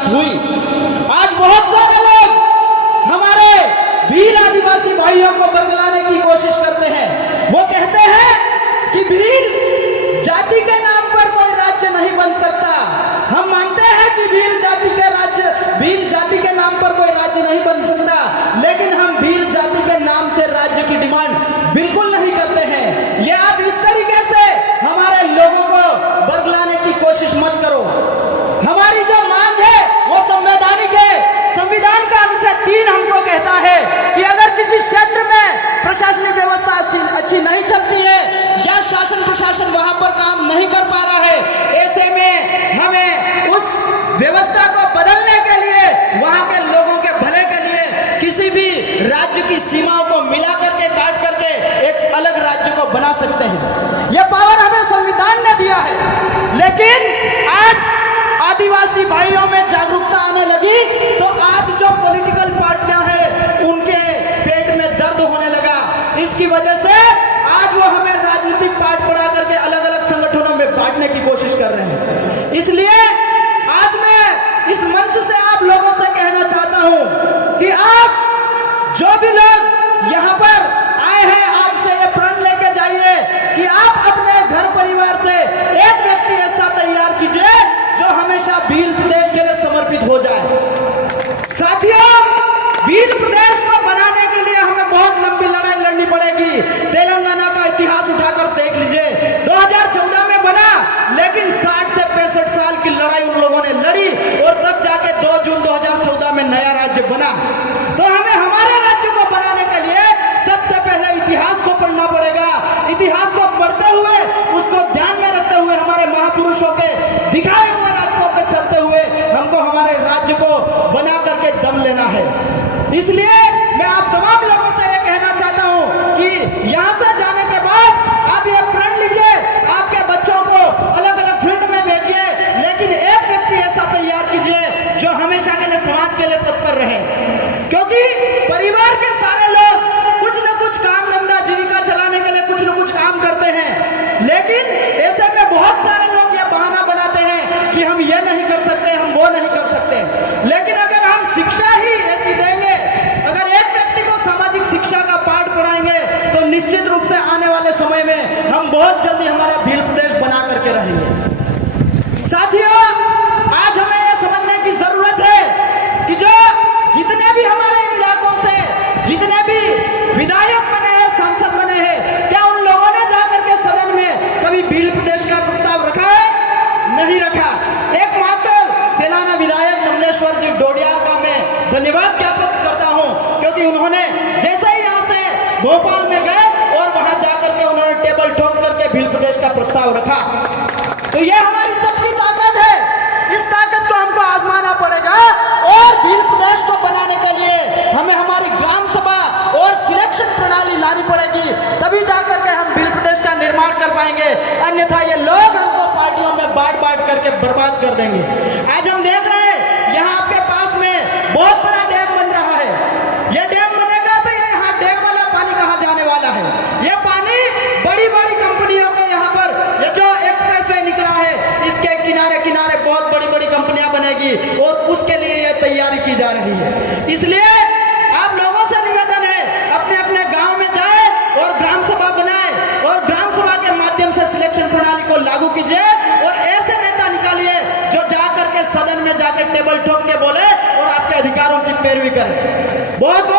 बात हुई। आज बहुत सारे लोग हमारे भील आदिवासी भाइयों को बरगलाने की कोशिश करते हैं। वो कहते हैं कि भील जाति के नाम पर कोई राज्य नहीं बन सकता। हम मानते हैं कि भील जाति के नाम पर कोई राज्य नहीं बन सकता, लेकिन हम भील जाति के नाम से राज्य की डिमांड बिल्कुल नहीं करते हैं। ये आप इस तरीके से हमारे लोगों को बरगलाने की कोशिश मत करो। हमारी जो मांग है वो संवैधानिक है। संविधान का अनुच्छेद 3 हमको कहता है कि अगर किसी क्षेत्र में प्रशासनिक व्यवस्था अच्छी नहीं चलती है या शासन प्रशासन वहां पर काम नहीं कर पा रहा है, ऐसे में हमें उस व्यवस्था को बदलने के लिए, वहां के लोगों के भले के लिए किसी भी राज्य की सीमाओं को मिला करके काट करके एक अलग राज्य को बना सकते हैं। यह पावर हमें संविधान ने दिया है। लेकिन आज आदिवासी भाइयों में जागरूकता आने लगी तो आज जो पॉलिटिकल पार्टियां हैं उनके पेट में दर्द होने लगा। इसकी वजह से आज वो हमें राजनीतिक पार्ट पढ़ा करके अलग अलग संगठनों में बांटने की कोशिश कर रहे हैं। इसलिए आज मैं इस मंच से आप लोगों से कहना चाहता हूं कि आप जो भी लोग यहाँ पर आए हैं, आज से ये प्रण लेके जाइए कि आप अपने घर परिवार से एक व्यक्ति ऐसा तैयार कीजिए जो हमेशा भील प्रदेश के लिए समर्पित हो जाए। साथियों, भील प्रदेश को बनाने के लिए हमें बहुत लंबी लड़ाई लड़नी पड़ेगी। तेलंगाना का इतिहास उठाकर देख लीजिए, 2014 में बना, लेकिन 60 से 65 साल की लड़ाई उन लोगों ने लड़ी और तब जाके 2 जून 2014 में नया राज्य बना। तो हमें हमारे राज्य को बनाने के लिए सबसे पहले इतिहास को पढ़ना पड़ेगा। इतिहास को पढ़ते हुए, उसको ध्यान में रखते हुए, हमारे महापुरुषों के दिखाए हुए रास्तों पर चलते हुए हमको हमारे राज्य को बना करके दम लेना है। इसलिए मैं आप तमाम लोगों से यह कहना चाहता हूं कि यहां से जाने के बाद आप ये प्रण लीजिए, आपके बच्चों को अलग अलग फील्ड में भेजिए, लेकिन एक व्यक्ति ऐसा तैयार कीजिए जो हमेशा के लिए समाज के लिए तत्पर रहे। क्योंकि परिवार के सारे लोग कुछ न कुछ काम धंधा जीविका चलाने के लिए कुछ न कुछ काम करते हैं, लेकिन ऐसे में बहुत सारे लोग ये बहाना बनाते हैं कि हम ये नहीं कर सकते, हम वो नहीं कर सकते। लेकिन अगर हम शिक्षा ही ऐसी देंगे, अगर एक व्यक्ति को सामाजिक शिक्षा का पाठ पढ़ाएंगे, तो निश्चित रूप से आने वाले समय में हम बहुत जल्दी हमारा भील प्रदेश बना करके रहेंगे। साथियों, आज हमें यह समझने की जरूरत है कि जो जितने भी हमारे इलाकों से जितने भी विधायक बने हैं, सांसद बने हैं, क्या उन लोगों ने जाकर के सदन में कभी भील प्रदेश का प्रस्ताव रखा है? नहीं रखा। एकमात्र सेलाना विधायक कमलेश्वर जी डोडियार का मैं धन्यवाद ज्ञापन करता हूं, क्योंकि उन्होंने जैसे ही यहां से भोपाल में गए और वहां जाकर के उन्होंने टेबल ठोक करके भील प्रदेश का प्रस्ताव रखा। तो यह हमारी सबकी ताकत है। इस ताकत को हमको आजमाना पड़ेगा और भील प्रदेश को बनाने के लिए हमें हमारी ग्राम सभा और सिलेक्शन प्रणाली लानी पड़ेगी, तभी जाकर के हम भील प्रदेश का निर्माण कर पाएंगे। अन्यथा ये लोग हमको पार्टियों में बांट बांट करके बर्बाद कर देंगे। आज हम देख रहे हैं यहाँ आपके पास में बहुत बड़ा डैम बन रहा है। यह डैम बनेगा तो ये यहाँ डैम वाला पानी कहाँ जाने वाला है? यह पानी बड़ी बड़ी कंपनियों के यहाँ पर, ये जो एक्सप्रेसवे निकला है, इसके किनारे किनारे बहुत बड़ी बड़ी कंपनियां बनेगी और उसके लिए यह तैयारी की जा रही है। इसलिए आप लोगों से निवेदन है, अपने अपने गांव में जाए और ग्राम सभा बनाए और ग्राम सभा के माध्यम से सिलेक्शन प्रणाली को लागू कीजिए और ऐसे नेता निकालिए जो जाकर के सदन में जाकर टेबल ठोक के बोले और आपके अधिकारों की पैरवी करे। बहुत